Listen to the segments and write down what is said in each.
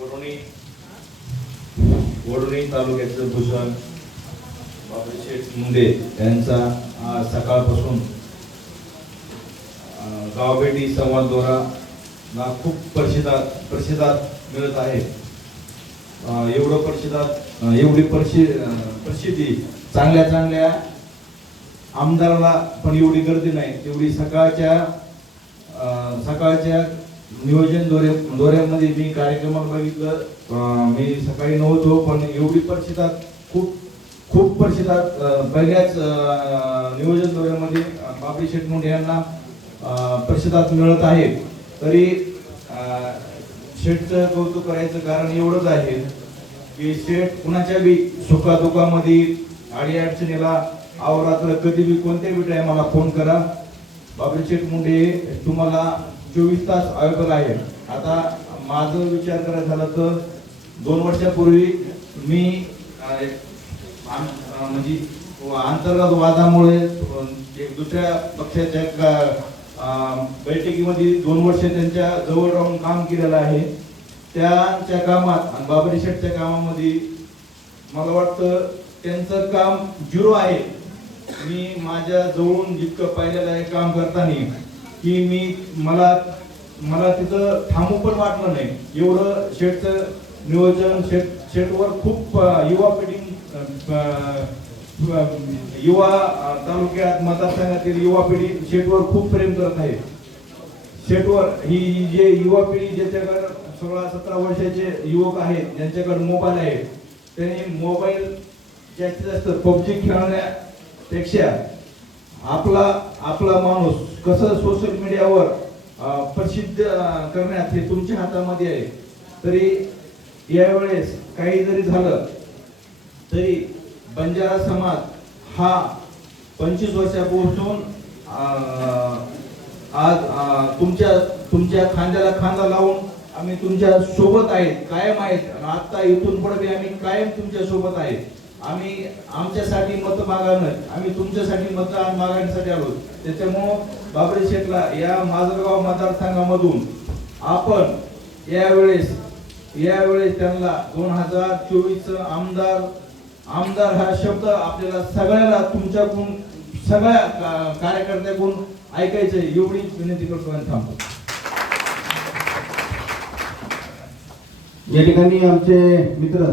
वडोणी. वडोणी तालुक्याचं भूषण बाबाशेठ मुंडे यांचा आज सकाळपासून गावभेटी संवादद्वारा ना खूप प्रसिद्धात प्रसिद्धात मिळत आहे. एवढं प्रसिद्धात एवढी प्रसि अं, प्रसिद्धी चांगल्या चांगल्या आमदाराला पण एवढी गर्दी नाही. तेवढी सकाळच्या सकाळच्या नियोजन दौरे दोऱ्यामध्ये मी कार्यक्रमाला बघितलं. मी सकाळी नव्हतो पण एवढी परिषदात खूप खूप परिषदात बऱ्याच नियोजन दौऱ्यामध्ये अं, बापरी यांना परिषदात मिळत आहे. तरी शेठचं कौतुक करायचं कारण एवढंच आहे की शेठ कुणाच्या बी सुखादुखामध्ये आडी अडचणीला अवरात्र कधी बी कोणत्या बी टायमाला फोन करा. बाबरी शेठ मुंडे तुम्हाला चोवीस तास अवेलेबल आहे. आता माझं विचार करायचा झाला तर दोन वर्षापूर्वी मी म्हणजे अंतर्गत वादामुळे एक दुसऱ्या पक्षाच्या बैठकीमध्ये दोन वर्ष त्यांच्या जवळ राहून काम केलेलं आहे. त्यांच्या कामात आणि बाबरी शेठच्या कामामध्ये मला वाटतं त्यांचं काम झिरो आहे. मी माझ्या जवळून जितकं पाहिलेलं आहे काम करताना की मी मला मला तिथं थांबू पण वाटलं नाही. एवढं शेटचं नियोजन शेट शेटवर खूप युवा पिढी युवा तालुक्यात मतदारसंघातील युवा पिढी शेटवर खूप प्रेम करत आहे. शेटवर ही जे युवा पिढी ज्याच्याकडे सोळा सतरा वर्षाचे युवक आहेत ज्यांच्याकडे मोबाईल आहे त्यांनी मोबाईल जास्तीत जास्त पबजी खेळण्यापेक्षा आपला आपला माणूस कसं सोशल मीडियावर प्रसिद्ध करण्यात हे तुमच्या हातामध्ये आहे. तरी यावेळेस काही जरी झालं तरी बंजारा समाज हा पंचवीस वर्षापासून आज तुमच्या तुमच्या खांद्याला खांदा लावून आम्ही तुमच्यासोबत आहेत कायम आहेत. आता इथून पुढे आम्ही कायम तुमच्यासोबत आहेत. आम्ही आमच्यासाठी मत मागणं आम्ही तुमच्यासाठी मत मागण्यासाठी आलो. त्याच्यामुळं बाबरी शेखला या माजलगाव मतदारसंघामधून आपण यावेळेस यावेळेस त्यांना दोन हजार चोवीस आमदार आमदार हा शब्द आपल्याला सगळ्याला तुमच्याकडून सगळ्या कार्यकर्त्याकडून ऐकायचं एवढी विनंती करतो आणि थांबतो. या ठिकाणी आमचे मित्र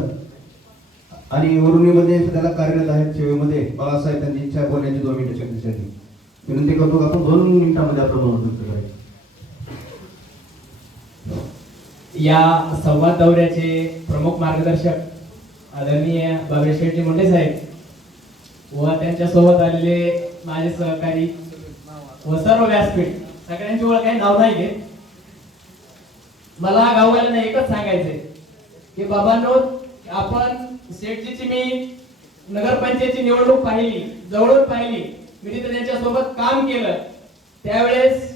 आणि वरुणीमध्ये त्याला कार्यरत आहेत सेवेमध्ये बाळासाहेब त्यांची इच्छा बोलण्याची दोन मिनिटं शक्तीसाठी विनंती करतो आपण दोन मिनिटांमध्ये आपण मनोरंजन या संवाद दौऱ्याचे प्रमुख मार्गदर्शक आदरणीय बाबरे शेट्टी मुंडे साहेब व त्यांच्यासोबत आलेले माझे सहकारी व सर्व व्यासपीठ सगळ्यांची ओळख काही नाव नाही घेत. मला गाववाल्यांना एकच सांगायचंय की बाबांनो आपण शेठजीची मी नगरपंचायतची निवडणूक पाहिली जवळून पाहिली. मी तिथे त्यांच्यासोबत काम केलं. त्यावेळेस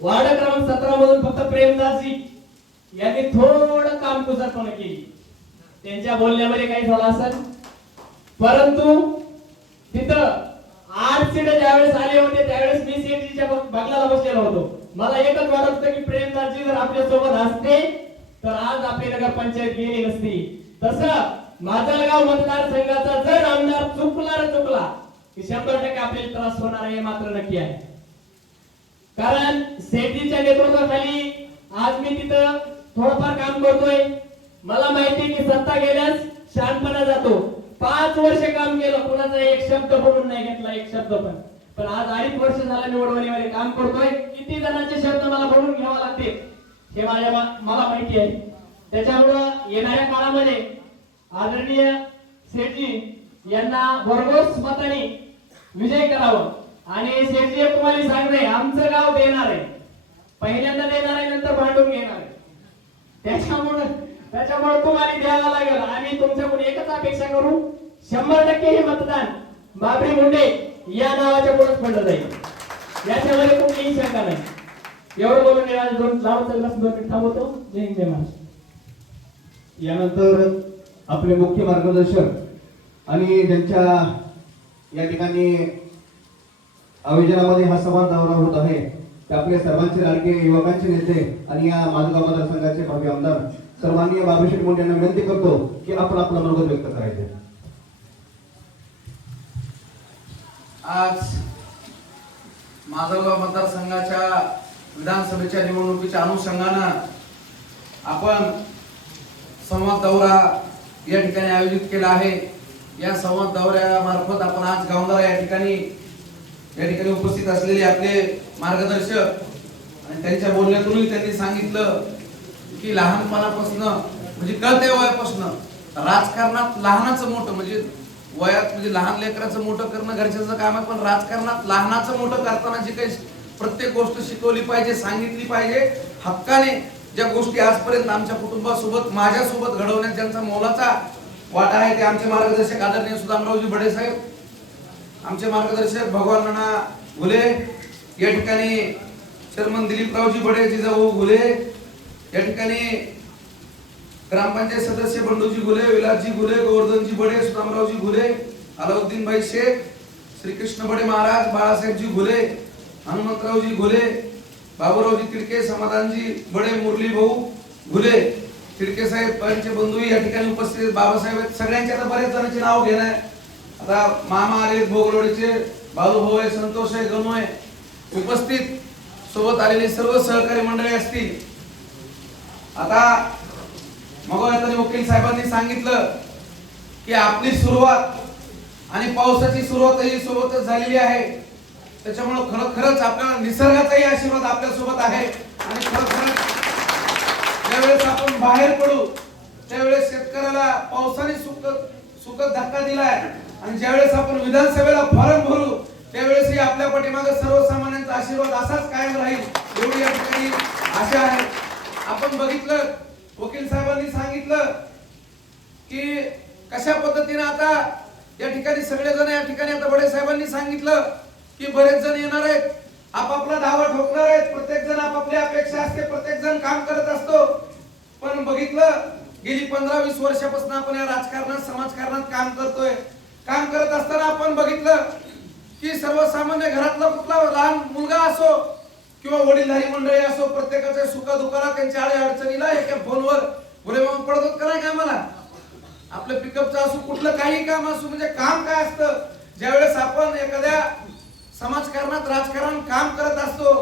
वार्ड क्रमांक सतरा मधून फक्त प्रेमदासजी यांनी थोडं काम कुसरपणा केली. त्यांच्या बोलण्यामध्ये काही झालं असेल. परंतु तिथं आठ सीट ज्यावेळेस आले होते त्यावेळेस मी सीटच्या बागलाला बसलेलो होतो. मला एकच वाटत होतं की प्रेमदासजी जर आपल्यासोबत असते तर आज आपली नगर पंचायत गेली नसती. तसं माजलगाव मतदारसंघाचा जर आमदार चुकला र चुकला की शंभर टक्के आपल्याला त्रास होणार आहे हे मात्र नक्की आहे. कारण सेठीच्या नेतृत्वाखाली आज मी तिथं थोडंफार काम करतोय. मला माहिती आहे की सत्ता गेल्यास शहाणपणा जातो. पाच वर्ष काम केलं कुणाचा एक शब्द बोलून नाही घेतला एक शब्द पण. पण आज अडीच वर्ष झालं निवडवणीमध्ये काम करतोय. किती जणांचे शब्द मला बोलून घ्यावा लागते हे माझ्या मा- मला माहिती आहे. त्याच्यामुळं येणाऱ्या काळामध्ये आदरणीय शेठजी यांना भरघोस मताने विजय करावं. आणि शेठजी एक तुम्हाला सांगणे आमचं गाव देणार आहे. पहिल्यांदा देणार आहे नंतर भांडून घेणार आहे. त्याच्यामुळे त्याच्यामुळे तुम्हाला द्यावं लागेल. आम्ही तुमच्याकडून एकच अपेक्षा करू शंभर टक्के हे मतदान बाबरी मुंडे या नावाच्या पुढे पडलं जाईल. याच्यामध्ये कुठलीही शंका नाही. एवढं बोलून दोन लावत दोन मिनिट थांबवतो. जय हिंद जय यानंतर आपले मुख्य मार्गदर्शक आणि ज्यांच्या या ठिकाणी आयोजनामध्ये हा सभा दौरा होत आहे. ते आपले सर्वांचे लाडके युवकांचे नेते आणि या माझगाव मतदारसंघाचे भावी आमदार सर्वांनी बाबूशेठ मुंडे यांना विनंती करतो की आपण आपलं मनोगत व्यक्त करायचे आज माजलगाव मतदारसंघाच्या विधानसभेच्या निवडणुकीच्या अनुषंगानं आपण संवाद दौरा या ठिकाणी आयोजित केला आहे. या संवाद दौऱ्यामार्फत आपण आज गावंदारा या ठिकाणी या ठिकाणी उपस्थित असलेले आपले मार्गदर्शक आणि त्यांच्या बोलण्यातूनही त्यांनी सांगितलं की लहानपणापासून म्हणजे कळते वयापासून राजकारणात लहानाचं मोठं म्हणजे वयात म्हणजे लहान लेकराचं मोठं करणं गरजेचं काम आहे पण राजकारणात लहानाचं मोठं करताना जी काही प्रत्येक गोष्ट शिकवली पाहिजे सांगितली पाहिजे हक्काने ज्या गोष्टी आजपर्यंत आमच्या कुटुंबासोबत माझ्यासोबत घडवण्यात ज्यांचा मोलाचा वाटा आहे ते आमचे मार्गदर्शक आदरणीय सुदामरावजी बडे साहेब आमचे मार्गदर्शक भगवान नाना घुले या ठिकाणी चेअरमन दिलीपरावजी बडे जिजाऊ घुले या ठिकाणी ग्रामपंचायत सदस्य बंडूजी घुले विलासजी घुले गोवर्धनजी बडे सुदामरावजी घुले अलाउद्दीन भाई शेख श्रीकृष्ण बडे महाराज बाळासाहेबजी घुले हनुमंतरावजी घुले बाबूरावजी तिडके समाधानजी बडे मुरली भाऊ घुले तिडके साहेब पंचे बंधू या ठिकाणी उपस्थित बाबासाहेब आहेत. सगळ्यांचे आता बरेच जणांचे नाव घेणं आहे. आता मामा आले भोगलोडीचे. बालू भाऊ आहे संतोष आहे गणू आहे. उपस्थित सोबत आलेली सर्व सहकारी मंडळी असतील. आता मग आता वकील साहेबांनी सांगितलं की आपली सुरुवात आणि पावसाची सुरुवात ही सोबतच झालेली आहे. त्याच्यामुळे खरं खरंच आपल्याला निसर्गाचाही आशीर्वाद आपल्यासोबत आहे. आणि खरं खरंच ज्यावेळेस आपण बाहेर पडू त्यावेळेस शेतकऱ्याला पावसाने सुख सुखद धक्का दिलाय. आणि ज्यावेळेस आपण विधानसभेला फॉर्म भरू त्यावेळेसही आपल्या पाठीमागे सर्वसामान्यांचा आशीर्वाद असाच कायम राहील एवढी या ठिकाणी आशा आहे. आपण बघितलं वकील साहेबांनी सांगितलं की कशा पद्धतीने आता या ठिकाणी सगळेजण या ठिकाणी आता बडे साहेबांनी सांगितलं की बरेच जण येणार आहेत. आपापला धावा ठोकणार आहेत. प्रत्येक जण आपापली अपेक्षा असते. प्रत्येक जण काम करत असतो. पण बघितलं गेली पंधरा वीस वर्षापासून आपण या राजकारणात समाजकारणात काम करतोय. काम करत असताना आपण बघितलं की सर्वसामान्य घरातला कुठला लहान मुलगा असो किंवा वडीलधारी मंडळी असो प्रत्येकाच्या सुखा दुःखाला त्यांच्या आळ्या अडचणीला एका फोनवर बोले मग पडत होत का नाही कामाला? आपलं पिकअपचं असो कुठलं काही काम असो म्हणजे काम काय असतं? ज्यावेळेस आपण एखाद्या समाजकारणात राजकारण काम करत असतो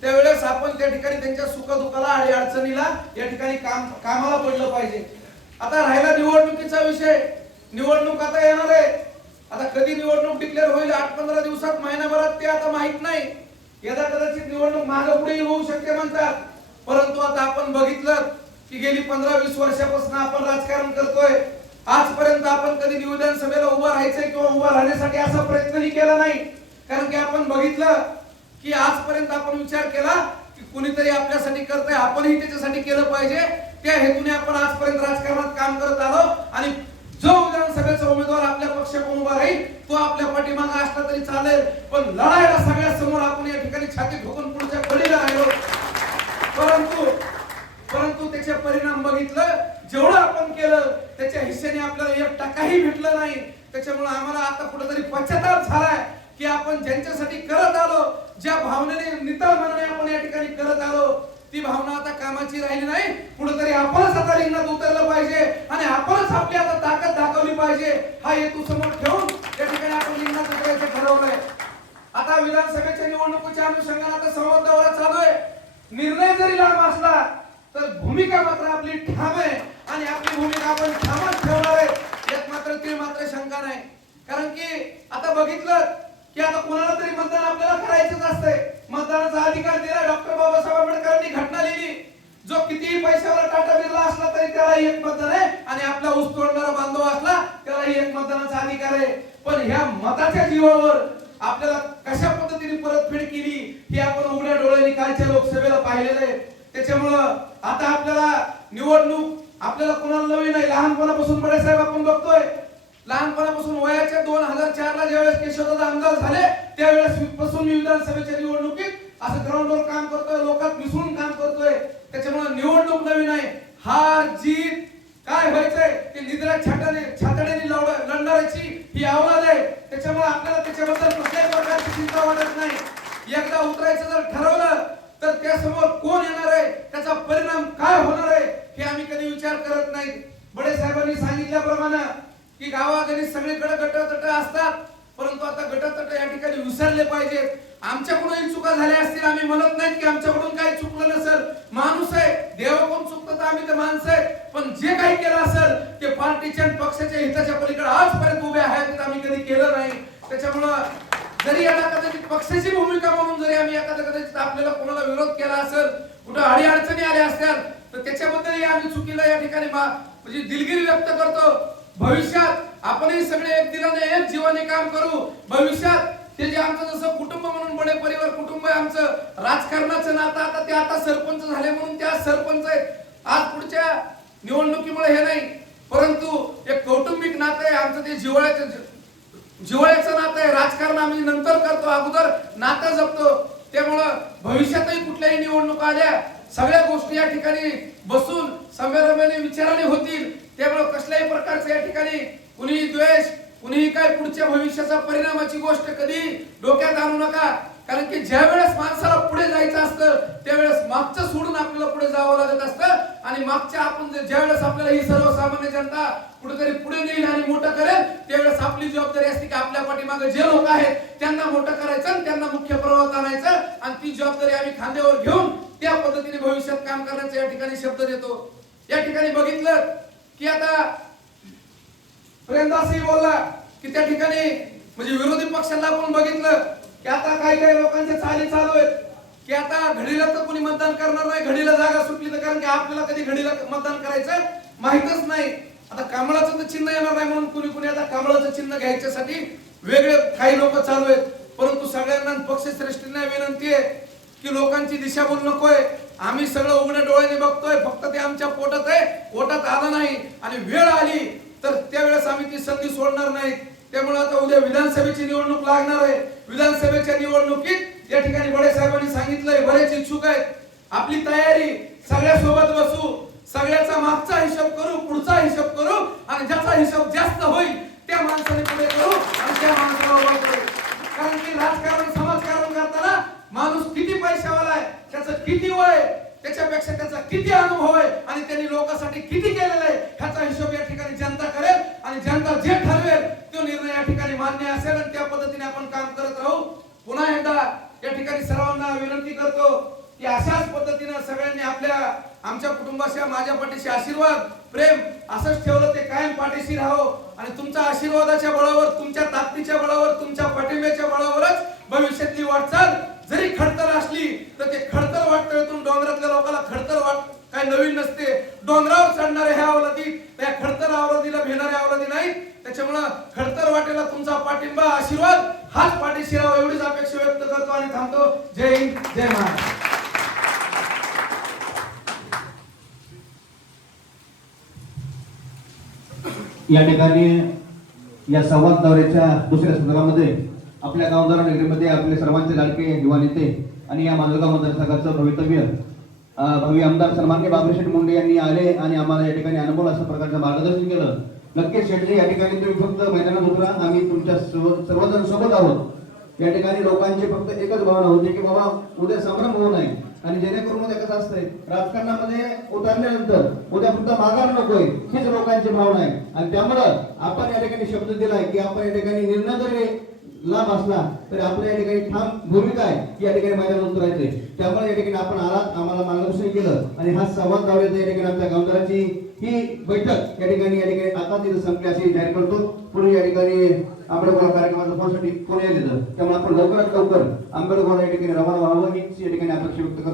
त्यावेळेस आपण त्या ठिकाणी त्यांच्या सुखदुःखाला आणि अडचणीला या ठिकाणी काम कामाला पडलं पाहिजे. आता राहिला निवडणुकीचा विषय. निवडणूक आता येणार आहे. आता कधी निवडणूक डिक्लेअर होईल? आठ पंधरा दिवसात महिन्याभरात ते आता माहीत नाही. यदा कदाचित निवडणूक मागे पुढे होऊ शकते म्हणतात. परंतु आता आपण बघितलं की गेली पंधरा वीस वर्षापासून आपण राजकारण करतोय. आजपर्यंत आपण कधी निवेदन सभेला उभं राहायचंय किंवा उभं राहण्यासाठी असा प्रयत्नही केला नाही. कारण की आपण बघितलं की आजपर्यंत आपण विचार केला की कुणीतरी आपल्यासाठी करतंय आपणही त्याच्यासाठी केलं पाहिजे. त्या हेतूने आपण आजपर्यंत राजकारणात काम करत आलो आणि जो विधानसभेचा उमेदवार आपल्या पक्षाकडून उभा राहील तो आपल्या पाठीमागे असला तरी चालेल. पण लढायला सगळ्या समोर आपण या ठिकाणी छाती ठोकून पुढच्या कडीला राहिलो परंतु परंतु त्याचे परिणाम बघितलं जेवढं आपण केलं त्याच्या हिश्याने आपल्याला एक टक्काही भेटलं नाही. त्याच्यामुळे आम्हाला आता कुठेतरी पश्चाताप झालाय. की आपण ज्यांच्यासाठी करत आलो ज्या भावनेने नितळ मनाने आपण या ठिकाणी करत आलो ती भावना आता कामाची राहिली नाही. कुठेतरी आपणच आता रिंगणात उतरलं पाहिजे आणि आपणच आपली आता ताकद दाखवली पाहिजे. हा हेतू समोर ठेवून या ठिकाणी आपण रिंगणात उतरायचं ठरवलंय. आता विधानसभेच्या निवडणुकीच्या अनुषंगाने आता संवाद दौरा चालू आहे. निर्णय जरी लांब असला तर भूमिका मात्र आपली ठाम आहे आणि आपली भूमिका आपण ठामच ठेवणार आहे. यात मात्र ती मात्र शंका नाही. कारण की आता बघितलं की आता कोणाला तरी मतदान आपल्याला करायचंच असतंय. मतदानाचा अधिकार दिला डॉक्टर बाबासाहेब आंबेडकरांनी घटना लिहिली. जो कितीही पैशावर टाटा बिर्ला असला तरी त्यालाही एक मतदान आहे आणि आपला ऊस तोडणारा बांधव असला त्यालाही एक मतदानाचा अधिकार आहे. पण ह्या मताच्या जीवावर आपल्याला कशा पद्धतीने परतफेड केली हे आपण उघड्या डोळ्यांनी कालच्या लोकसभेला पाहिलेलं आहे. त्याच्यामुळं आता आपल्याला निवडणूक आपल्याला कोणाला नवीन नाही लहानपणापासून बडे साहेब आपण बघतोय. लहानपणापासून वयाच्या दोन हजार चार ला ज्यावेळेस केशवदादा आमदार झाले त्यावेळेस पासून मी विधानसभेच्या निवडणुकीत असं ग्राउंडवर काम करतोय लोकात मिसळून काम करतोय. त्याच्यामुळे निवडणूक नवीन आहे हार जीत काय व्हायचंय ते निद्रा छाटाने छातड्याने लढणाऱ्याची ही आव्हान आहे. त्याच्यामुळे आपल्याला त्याच्याबद्दल कुठल्याही प्रकारची चिंता वाटत नाही. एकदा उतरायचं जर ठरवलं तर त्यासमोर कोण येणार आहे? त्याचा परिणाम काय होणार आहे? हे आम्ही कधी विचार करत नाही. बडे साहेबांनी सांगितल्याप्रमाणे की गावाकडे सगळीकडे गटतट असतात परंतु आता गटतट या ठिकाणी विसरले पाहिजेत. आमच्याकडूनही चुका झाल्या असतील आम्ही म्हणत नाहीत की आमच्याकडून काही चुकलं नसेल. माणूस आहे देव कोण चुकतं तर आम्ही तर माणसं आहे पण जे काही केलं असेल ते पार्टीच्या आणि पक्षाच्या हिताच्या पलीकडे आजपर्यंत उभे आहेत ते आम्ही कधी केलं नाही. त्याच्यामुळं जरी याला कदाचित पक्षाची भूमिका म्हणून जरी आम्ही एखादा कदाचित आपल्याला कोणाला विरोध केला असेल कुठं अडी अडचणी आल्या असत्या तर त्याच्याबद्दलही आम्ही चुकीला या ठिकाणी म्हणजे दिलगिरी व्यक्त करतो. भविष्यात आपणही सगळे एक दिलाने एक जीवाने काम करू. भविष्यात ते जे आमचं जसं कुटुंब म्हणून बडे परिवार कुटुंब आहे आमचं राजकारणाचं नातं आता ते आता सरपंच झाले म्हणून त्या सरपंच आहेत आज पुढच्या निवडणुकीमुळे हे नाही. परंतु एक कौटुंबिक नातं आहे आमचं ते जिव्हाळ्याचं जिव्हाळ्याचं नातं आहे राजकारण आम्ही नंतर करतो अगोदर नातं जपतो. त्यामुळं भविष्यातही कुठल्याही निवडणुका आल्या सगळ्या गोष्टी या ठिकाणी बसून संवेदनाने विचाराने होतील. त्यामुळे कसल्याही प्रकारचं या ठिकाणी कुणीही द्वेष कुणीही काय पुढच्या भविष्याचा परिणामाची गोष्ट कधी डोक्यात आणू नका. कारण की ज्या वेळेस माणसाला पुढे जायचं असतं त्यावेळेस मागचं सोडून आपल्याला पुढे जावं लागत असतं. आणि मागच्या आपण ज्या वेळेस आपल्याला ही सर्वसामान्य जनता कुठेतरी पुढे नेईल आणि मोठं करेल त्यावेळेस आपली जबाबदारी असते की आपल्या पाठीमागे जे लोक आहेत त्यांना मोठं करायचं आणि त्यांना मुख्य प्रवाहात आणायचं. आणि ती जबाबदारी आम्ही खांद्यावर घेऊन त्या पद्धतीने भविष्यात काम करण्याचा या ठिकाणी शब्द देतो. या ठिकाणी बघितलं की आता प्रेमदासही बोलला की त्या ठिकाणी म्हणजे विरोधी पक्षांना आपण बघितलं की आता काही काही लोकांचे चाली चालू आहेत. की आता घडीला तर कोणी मतदान करणार नाही घडीला जागा सुटली तर कारण की आपल्याला कधी घडीला मतदान करायचं माहितच नाही. आता कमळाचं तर चिन्ह येणार नाही म्हणून कुणी कुणी आता कमळाचं चिन्ह घ्यायच्यासाठी वेगळे काही लोक चालू आहेत. परंतु सगळ्यांना पक्षश्रेष्ठींना विनंती आहे की लोकांची दिशाभूल नकोय. आम्ही सगळं उघड्या डोळ्याने बघतोय फक्त ते आमच्या पोटात आहे पोटात आलं नाही आणि वेळ आली तर त्यावेळेस आम्ही ती संधी सोडणार नाही त्यामुळे आता उद्या विधानसभेची निवडणूक लागणार आहे. विधानसभेच्या निवडणुकीत या ठिकाणी बडे साहेबांनी सांगितलंय बरेच इच्छुक आहेत. आपली तयारी सगळ्या सोबत बसू सगळ्याचा मागचा हिशोब करू पुढचा हिशोब करू आणि ज्याचा हिशोब जास्त होईल त्या माणसाने पुढे करू आणि त्या माणसाला कारण की राजकारण समाजकारण करताना माणूस किती पैशावाला आहे त्याचं किती वय त्याच्यापेक्षा त्याचा किती अनुभव आहे आणि त्यांनी लोकांसाठी किती केलेलं आहे ह्याचा हिशोब या ठिकाणी जनता करेल आणि जनता जे ठरवेल तो निर्णय या ठिकाणी मान्य असेल आणि त्या पद्धतीने आपण काम करत राहू. पुन्हा एकदा या ठिकाणी सर्वांना विनंती करतो की अशाच पद्धतीनं सगळ्यांनी आपल्या आमच्या कुटुंबाशी माझ्या पाठीशी आशीर्वाद प्रेम असंच ठेवलं ते कायम पाठीशी राहो. आणि तुमच्या आशीर्वादाच्या बळावर तुमच्या ताकदीच्या बळावर तुमच्या पाठिंब्याच्या नवीन नसते. डोंगरावर चढणारे ह्या अवलादी त्या खडतर अवलादीला भेणारे अवलादी नाही त्याच्यामुळं खडतर वाटेला तुमचा पाठिंबा आशीर्वाद हाच पाठीशी राहावा एवढीच अपेक्षा व्यक्त करतो आणि थांबतो. जय हिंद जय महाराष्ट्र. या ठिकाणी या संवाद दौऱ्याच्या दुसऱ्या संदर्भामध्ये आपल्या गावदारा नगरीमध्ये आपले सर्वांचे लाडके युवा नेते आणि या माजलगाव मतदारसंघाचं भवितव्य भावी आमदार सन्मान्य बाबूशेठ मुंडे यांनी आले आणि आम्हाला या ठिकाणी अनुभव अशा प्रकारचं मार्गदर्शन केलं. नक्कीच शेटजी या ठिकाणी तुम्ही फक्त मैदानात उतरा. आम्ही तुमच्या सर्व- सर्वजण सोबत आहोत. या ठिकाणी लोकांची फक्त एकच भावना होती की बाबा उद्या संभ्रम होऊ नये. आणि जेणेकरून उद्या कसं असतंय राजकारणामध्ये उतरल्यानंतर उद्या फक्त माघार नकोय हीच लोकांची भावना आहे. आणि त्यामुळं आपण या ठिकाणी शब्द दिलाय की आपण या ठिकाणी निर्णय जरी लांब असला तरी आपल्या या ठिकाणी ठाम भूमिका आहे की या ठिकाणी मैदानात उतरायचंय. त्यामुळे या ठिकाणी आपण आलात आम्हाला मार्गदर्शन केलं आणि हा संवाद लावल्याचा या ठिकाणी आमच्या गावदाराची ही बैठक या ठिकाणी या ठिकाणी आता तिथं संपली अशी जाहीर करतो. पुढे या ठिकाणी आंबेडकर कार्यक्रमाच्या फोनसाठी फोन यायला त्यामुळे आपण लवकरात लवकर आंबेडकर या ठिकाणी रवाना व्हावं हीच या ठिकाणी अपेक्षा व्यक्त करतो.